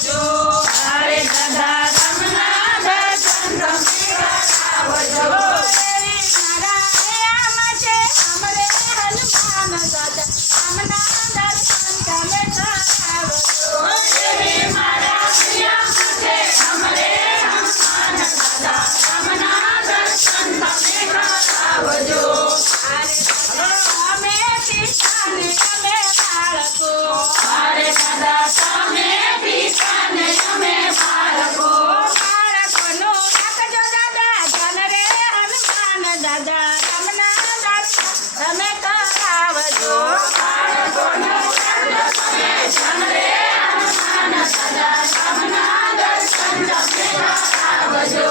કરાવજો. અરે દાદા રામના દર્શન તમે કરાવજો. દેવી મારા હૈયામાં છે અમરે હનુમાન દાદા રામના દર્શન તમે કરાવજો. દેવી મારા હૈયામાં છે અમરે હનુમાન દાદા રામના દર્શન તમે કરાવજો. અરે દાદા અમે પિતાને અમે બાળકો. અરે દાદા તમે પિતા ને અમે બાળકો. બાળકોનું રાખજો દાદા ધન રે હનુમાન દાદા રામના દર્શન તમે કરાવજો. બાળકોનું રાખજો તમે ધન રે હનુમાન દાદા રામના દર્શન તમે કરાવજો.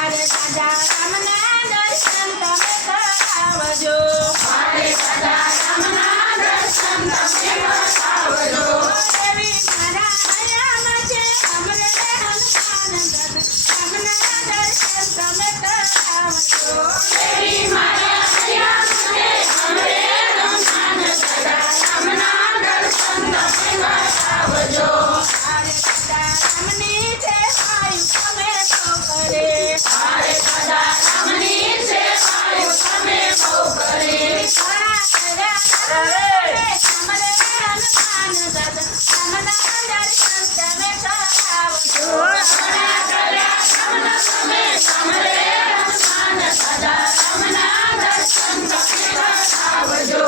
અરે દાદા રામના દર્શન તમે કરાવજો. અરે દાદા રામના દર્શન તમે કરાવજો. દેવી મારા હૈયામાં છે અમરે હનુમાન દાદા રામના દર્શન તમે કરાવજો. દેવી મારા હૈયામાં છે અમરે હનુમાન દાદા રામના દર્શન તમે કરાવજો. અરે દાદા રામની સેવાયું તમે સૌ કરે. અરે દાદા રામની સેવાયું તમે બહુ કરી. ઘણા કર્યા અમરે હનુમાન દાદા રામના દર્શન તમે કરાવજો. ઘણા કર્યા રામના તમે અમરે હનુમાન દાદા રામના દર્શન તમે કરાવજો.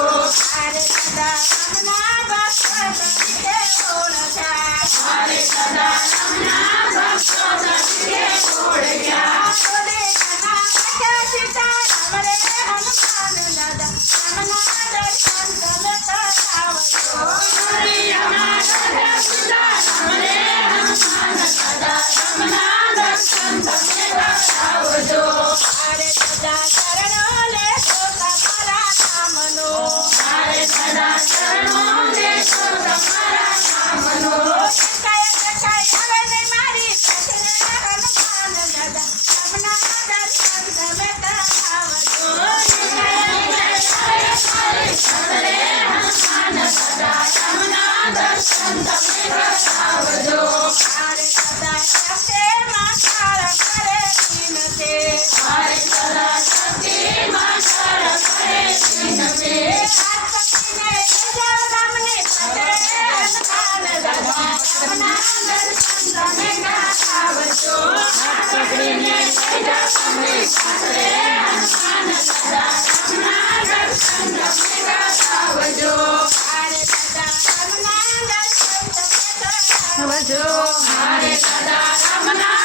અરે દાદા રામના ભક્ત તરીકે ઓળખ્યા. અરે દાદા રામના ભક્તો તરીકે ઓળખ્યા. દેવના વાક્યા સીતારામ રે હનુમાન દાદા રામના દર્શન તમે કરાવજો. સૂર્યના રાજા સીતારામ રે હનુમાન દાદા રામના દર્શન તમે કરાવજો. અરે દાદા ચરણો લેશો તમારા નામનો. અરે દાદા ચરણો લેશો તમારા નામનો. જટાય જટાય આવે ને મારી પાસે હનુમાન દાદા રામના દર્શન તમે કરાવજો. દર્શન તમે કરાવજો. અરે દાદા શેરમાં કાળ કરે વિનતે. અરે દાદા સતીમાં કર કરે વિનતે. હાથ પકડીને લઈ જાઓ રામની પાસે હનુમાન દાદા રામના દર્શન તમે કરાવજો. હાથ પકડીને લઈ જાઓ તમે પાસે હનુમાન દાદા રામના દર્શન તમે કરાવજો. અરે દાદા રામના દર્શન તમે કરાવજો. અરે દાદા રામના